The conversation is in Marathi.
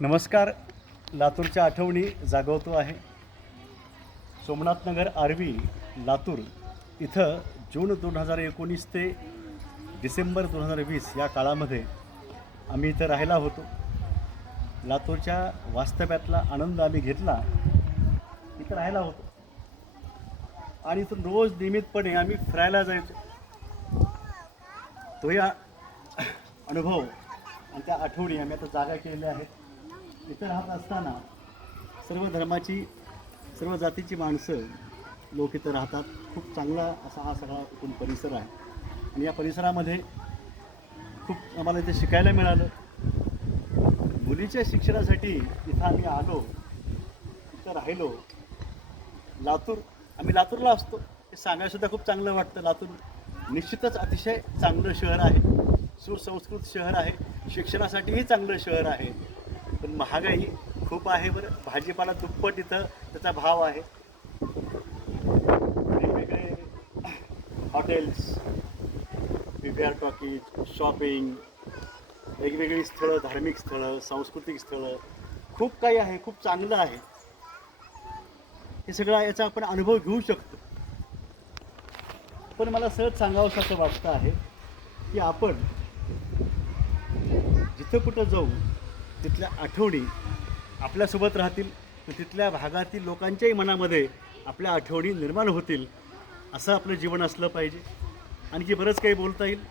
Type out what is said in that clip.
नमस्कार. लातूरच्या आठवणी जागवतो आहे. सोमनाथनगर आर्वी लातूर इथं जून 2019 ते डिसेंबर 2020 या काळामध्ये आम्ही इथं राहायला होतो. लातूरच्या वास्तव्यातला आनंद आम्ही घेतला, इथं राहायला होतो आणि इथून रोज नियमितपणे आम्ही फिरायला जायचो. तो या अनुभव आणि त्या आठवणी आम्ही आता जागा केलेल्या आहेत. इथं राहत असताना सर्व धर्माची, सर्व जातीची माणसं लोक इथं राहतात. खूप चांगला असा हा सगळा एकूण परिसर आहे आणि या परिसरामध्ये खूप आम्हाला इथे शिकायला मिळालं. मुलीच्या शिक्षणासाठी इथं आम्ही आलो, इथं राहिलो. आम्ही लातूरला असतो हे सांगायसुद्धा खूप चांगलं वाटतं. लातूर निश्चितच अतिशय चांगलं शहर आहे, सुसंस्कृत शहर आहे, शिक्षणासाठीही चांगलं शहर आहे. पण महागाई खूप आहे. बरं, भाजीपाला दुप्पट इथं त्याचा भाव आहे. वेगवेगळे हॉटेल्स, पीव्हीआर टॉकीज, शॉपिंग, वेगवेगळी स्थळं, धार्मिक स्थळं, सांस्कृतिक स्थळं, खूप काही आहे. खूप चांगलं आहे. हे सगळं याचा आपण अनुभव घेऊ शकतो. पण मला सहज सांगावंसं असं वाटतं आहे की आपण जिथं कुठं जाऊ तिथल्या आठवणी आपल्यासोबत राहतील, तिथल्या भागातील लोकांच्याही मनामध्ये आपल्या आठवणी निर्माण होतील. असं आपलं जीवन असलं पाहिजे. आणखी बरंच काही बोलता येईल.